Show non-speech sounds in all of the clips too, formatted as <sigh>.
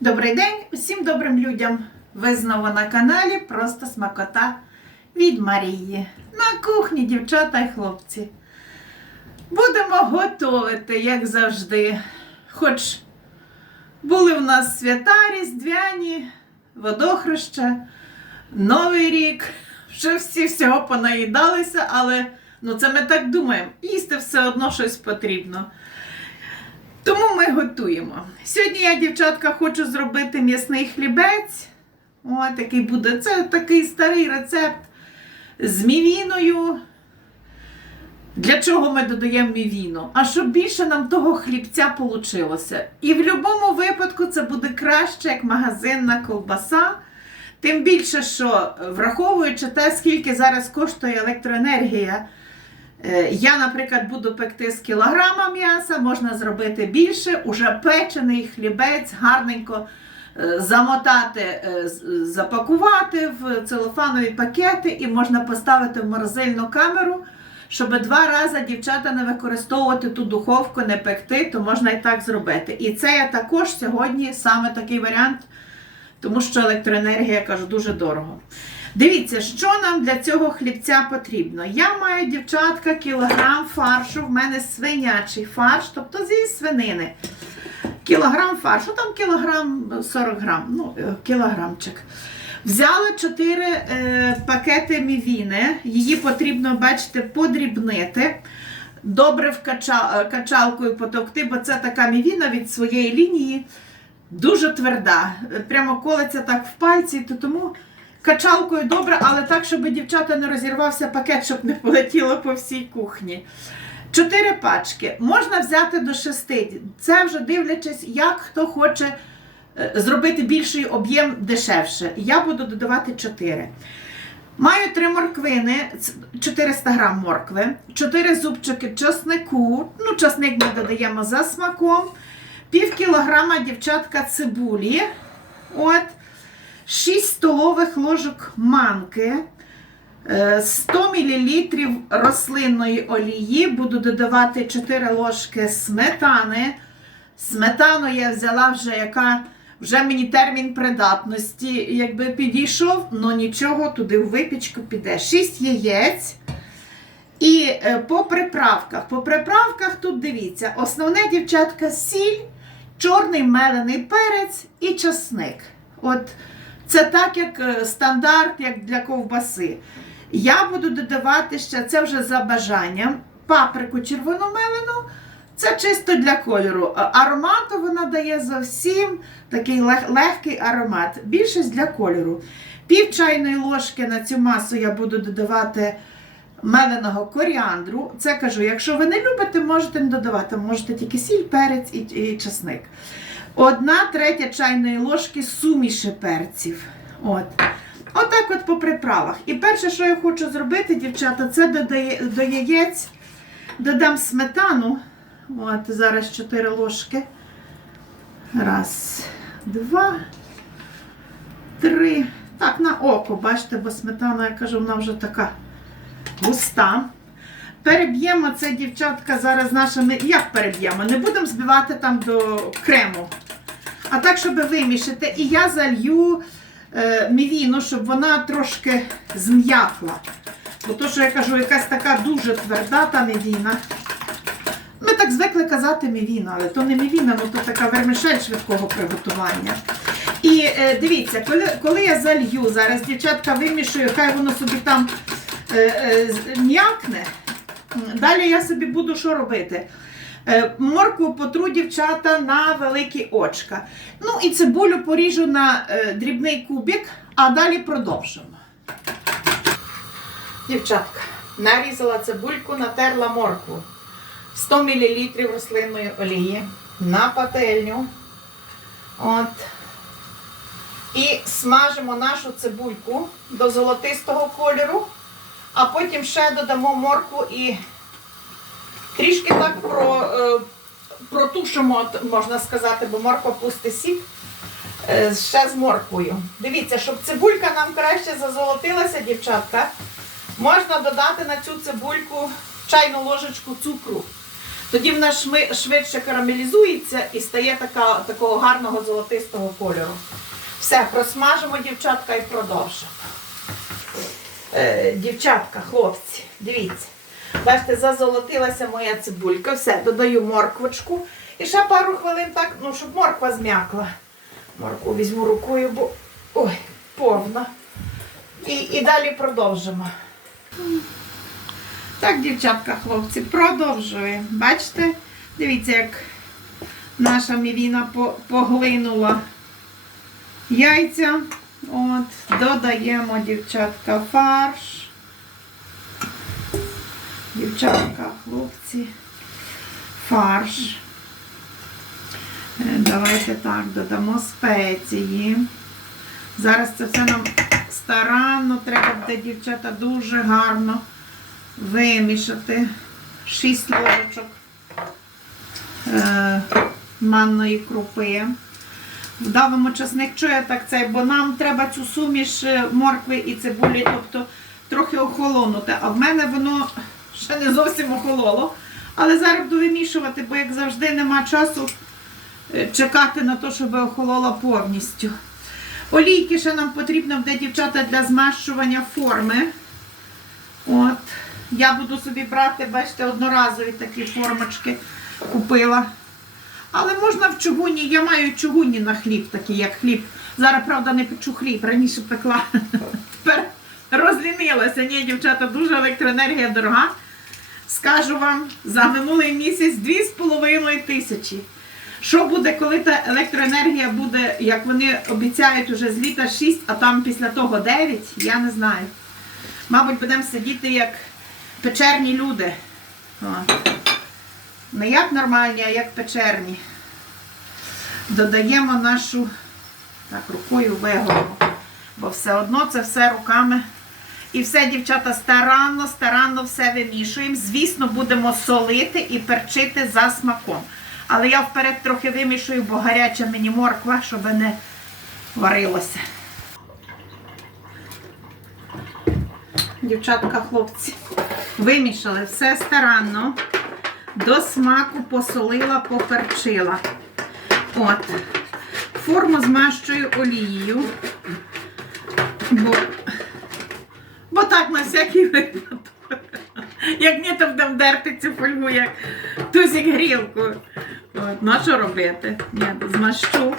Добрий день усім добрим людям. Ви знову на каналі Просто смакота від Марії. На кухні, дівчата і хлопці. Будемо готувати, як завжди. Хоч були в нас свята різдвяні, водохреща, Новий рік. Вже всі всього понаїдалися, але ну, це ми так думаємо. Їсти все одно щось потрібно. Тому ми готуємо. Сьогодні я, дівчатка, хочу зробити м'ясний хлібець. О, такий буде. Це такий старий рецепт з мівіною. Для чого ми додаємо мівіну? А щоб більше нам того хлібця вийшло. І в будь-якому випадку це буде краще, як магазинна ковбаса. Тим більше, що враховуючи те, скільки зараз коштує електроенергія. Е, Я, наприклад, буду пекти з кілограма м'яса, можна зробити більше, уже печений хлібець, гарненько е, замотати, е, запакувати в целофанові пакети і можна поставити в морозильну камеру, щоб два рази дівчата не використовувати ту духовку, не пекти, то можна і так зробити. І це я також сьогодні саме такий варіант, тому що електроенергія, я кажу, дуже дорого. Дивіться, що нам для цього хлібця потрібно. Я маю, дівчатка, кілограм фаршу, в мене свинячий фарш, тобто зі свинини. Кілограм фаршу, там кілограм 40 грам, ну, е, кілограмчик. Взяла 4 е, пакети мівіни, її потрібно, бачите, подрібнити. Добре вкача, е, качалкою потовкти, бо це така мівіна від своєї лінії дуже тверда. Е, Прямо колиться так в пальці, то тому качалкою добре, але так, щоб дівчата не розірвався пакет, щоб не полетіло по всій кухні. Чотири пачки. Можна взяти до шести. Це вже дивлячись, як хто хоче е, зробити більший об'єм дешевше. Я буду додавати 4. Маю 3 морквини, 400 грам моркви, 4 зубчики чеснику. Ну, чесник ми додаємо за смаком. Пів кілограма дівчатка цибулі. От. 6 столових ложок манки. Е, 100 мл рослинної олії, буду додавати 4 ложки сметани. Сметану я взяла вже, яка вже мені термін придатності якби підійшов, але нічого туди в випічку піде. 6 яєць. І е, по приправках. По приправках тут дивіться, основне дівчатка сіль, чорний мелений перець і часник. От це так, як е, стандарт, як для ковбаси. Я буду додавати ще це вже за бажанням. Паприку червономелену. Це чисто для кольору. Аромату вона дає зовсім такий лег- легкий аромат. Більшість для кольору. Пів чайної ложки на цю масу я буду додавати меленого коріандру. Це кажу, якщо ви не любите, можете не додавати. Можете тільки сіль, перець і, і часник. Одна третя чайної ложки суміші перців. От. Отак от по приправах. І перше, що я хочу зробити, дівчата, це додає, до яєць додам сметану. От, зараз 4 ложки. Раз, два, три. Так, на око, бачите, бо сметана, я кажу, вона вже така густа. Переб'ємо це, дівчатка, зараз нашими. Як переб'ємо? Не будемо збивати там до крему. А так, щоб вимішати. І я залью е, мівіну, щоб вона трошки зм'якла. Бо то, що я кажу, якась така дуже тверда та мівіна. Ми так звикли казати мівіна, але то не мівіна, ну то така вермишель швидкого приготування. І е, дивіться, коли, коли я залью, зараз дівчатка вимішую, хай воно собі там е, е, м'якне. Далі я собі буду що робити? Е, Моркву потру дівчата на великі очка. Ну і цибулю поріжу на е, дрібний кубик, а далі продовжимо. Дівчатка, нарізала цибульку, натерла моркву. 100 мл рослинної олії на пательню. От. І смажимо нашу цибульку до золотистого кольору, а потім ще додамо моркву і трішки так про, е, протушимо, можна сказати, бо морква пустить сік. е, Ще з морквою. Дивіться, щоб цибулька нам краще зазолотилася, дівчатка, можна додати на цю цибульку чайну ложечку цукру. Тоді вона швидше карамелізується і стає така, такого гарного золотистого кольору. Все, просмажимо, дівчатка, і продовжимо. Е, дівчатка, хлопці, дивіться. Бачите, зазолотилася моя цибулька. Все, додаю морквочку. І ще пару хвилин так, ну, щоб морква зм'якла. Моркву візьму рукою, бо ой, повна. І, і далі продовжимо. Так, дівчатка, хлопці, продовжуємо. Бачите? Дивіться, як наша мівіна поглинула яйця. От, додаємо, дівчатка, фарш. Дівчатка, хлопці, фарш. Е, Давайте так, додамо спеції. Зараз це все нам старанно треба буде, дівчата, дуже гарно вимішати 6 ложечок е, манної крупи. Вдавимо часник, чого я так цей, бо нам треба цю суміш е, моркви і цибулі, тобто трохи охолонути. А в мене воно ще не зовсім охололо. Але зараз буду вимішувати, бо як завжди нема часу е, чекати на те, щоб охололо повністю. Олійки ще нам потрібно буде, дівчата, для змащування форми. От. Я буду собі брати, бачите, одноразові такі формочки купила. Але можна в чугуні. Я маю чугуні на хліб, такий як хліб. Зараз, правда, не печу хліб, раніше пекла. <laughs> Тепер розлінилася. Ні, дівчата, дуже електроенергія дорога. Скажу вам, за минулий місяць 2,5 тисячі. Що буде, коли та електроенергія буде, як вони обіцяють, уже з літа 6, а там після того 9, я не знаю. Мабуть, будемо сидіти як печерні люди. Не як нормальні, а як печерні. Додаємо нашу так, рукою виголову. Бо все одно це все руками. І все, дівчата, старанно, старанно все вимішуємо. Звісно, будемо солити і перчити за смаком. Але я вперед трохи вимішую, бо гаряча мені морква, щоб не варилося. Дівчатка, хлопці, вимішали все старанно, до смаку посолила, поперчила. От. Форму змащую олією, бо, бо так на всякий випадок. Як ні, то будемо дерти цю фольгу, як тузик грілку. От, ну а що робити? Ні, змащу.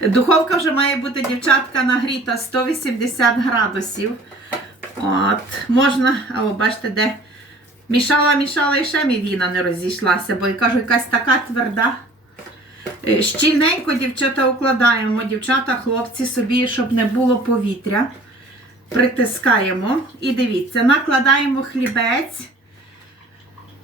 Духовка вже має бути дівчатка нагріта 180 градусів. От, можна, а о, бачите, де мішала, мішала і ще мівіна не розійшлася, бо я кажу, якась така тверда. Е, Щільненько дівчата укладаємо, дівчата, хлопці собі, щоб не було повітря. Притискаємо. І дивіться, накладаємо хлібець.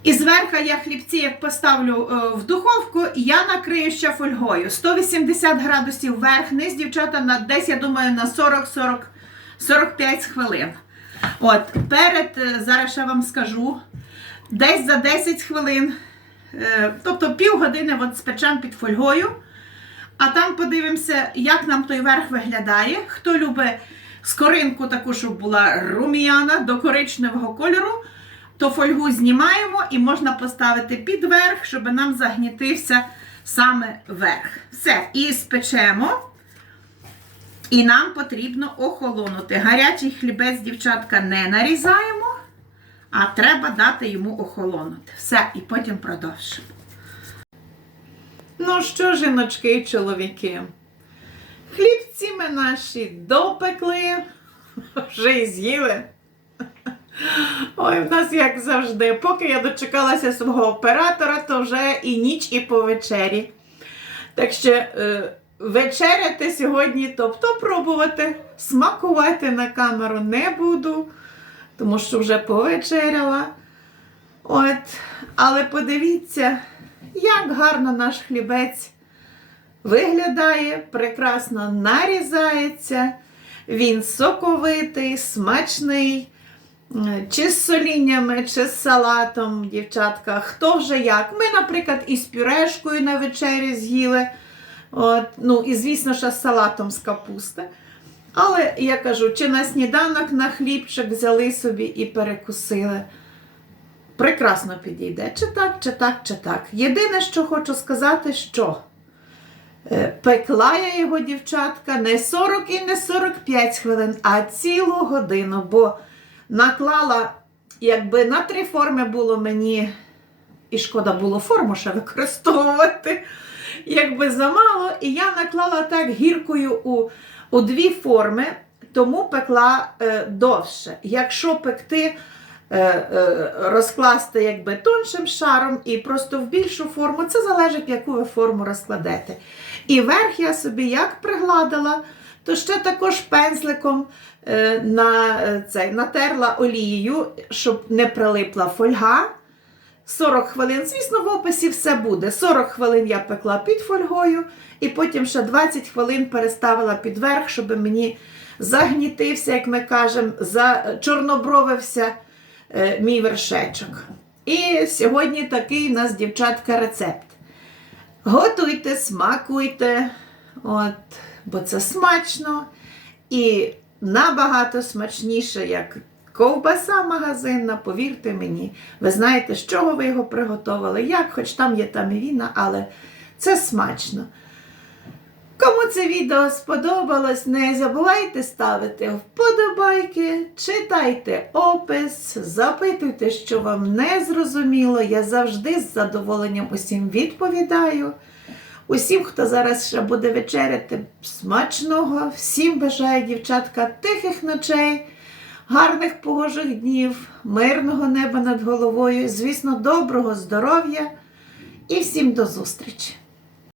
І зверху я хлібці, як поставлю е, в духовку, я накрию ще фольгою. 180 градусів вверх, низ, дівчата, на десь, я думаю, на 40-45 хвилин. От, перед, е, зараз ще вам скажу, десь за 10 хвилин, е, тобто півгодини от спечемо під фольгою, а там подивимося, як нам той верх виглядає. Хто любить скоринку таку, щоб була рум'яна до коричневого кольору, то фольгу знімаємо і можна поставити під верх, щоб нам загнітився саме верх. Все, і спечемо. І нам потрібно охолонути. Гарячий хлібець, дівчатка, не нарізаємо, а треба дати йому охолонути. Все, і потім продовжимо. Ну що, жіночки і чоловіки? Хлібці ми наші допекли, вже і з'їли. Ой, в нас як завжди. Поки я дочекалася свого оператора, то вже і ніч, і по вечері. Так що е, вечеряти сьогодні, тобто пробувати, смакувати на камеру не буду, тому що вже повечеряла. От, але подивіться, як гарно наш хлібець виглядає, прекрасно нарізається. Він соковитий, смачний. Чи з соліннями, чи з салатом, дівчатка, хто вже як. Ми, наприклад, із пюрешкою на вечері з'їли. От, ну, і, звісно, ще з салатом з капусти. Але я кажу, чи на сніданок на хлібчик взяли собі і перекусили. прекрасно підійде. Чи так, чи так, чи так. Єдине, що хочу сказати, що пекла я його, дівчатка, не 40 і не 45 хвилин, а цілу годину, бо наклала, якби на три форми було мені, і шкода було форму ще використовувати, якби замало. І я наклала так гіркою у, у дві форми, тому пекла е, довше. Якщо пекти, е, е, розкласти якби тоншим шаром і просто в більшу форму, це залежить, яку ви форму розкладете. І верх я собі як пригладила, то ще також пензликом е, на, е, цей, натерла олією, щоб не прилипла фольга. 40 хвилин, звісно, в описі все буде. 40 хвилин я пекла під фольгою, і потім ще 20 хвилин переставила під верх, щоб мені загнітився, як ми кажемо, зачорнобровився е, мій вершечок. І сьогодні такий у нас, дівчатка, рецепт. Готуйте, смакуйте, от, бо це смачно і набагато смачніше, як ковбаса магазинна, повірте мені. Ви знаєте, з чого ви його приготували, як, хоч там є там і віна, але це смачно. Кому це відео сподобалось, не забувайте ставити вподобайки, читайте опис, запитуйте, що вам не зрозуміло. Я завжди з задоволенням усім відповідаю. Усім, хто зараз ще буде вечеряти, смачного, всім бажаю, дівчатка, тихих ночей, гарних погожих днів, мирного неба над головою, звісно, доброго здоров'я і всім до зустрічі!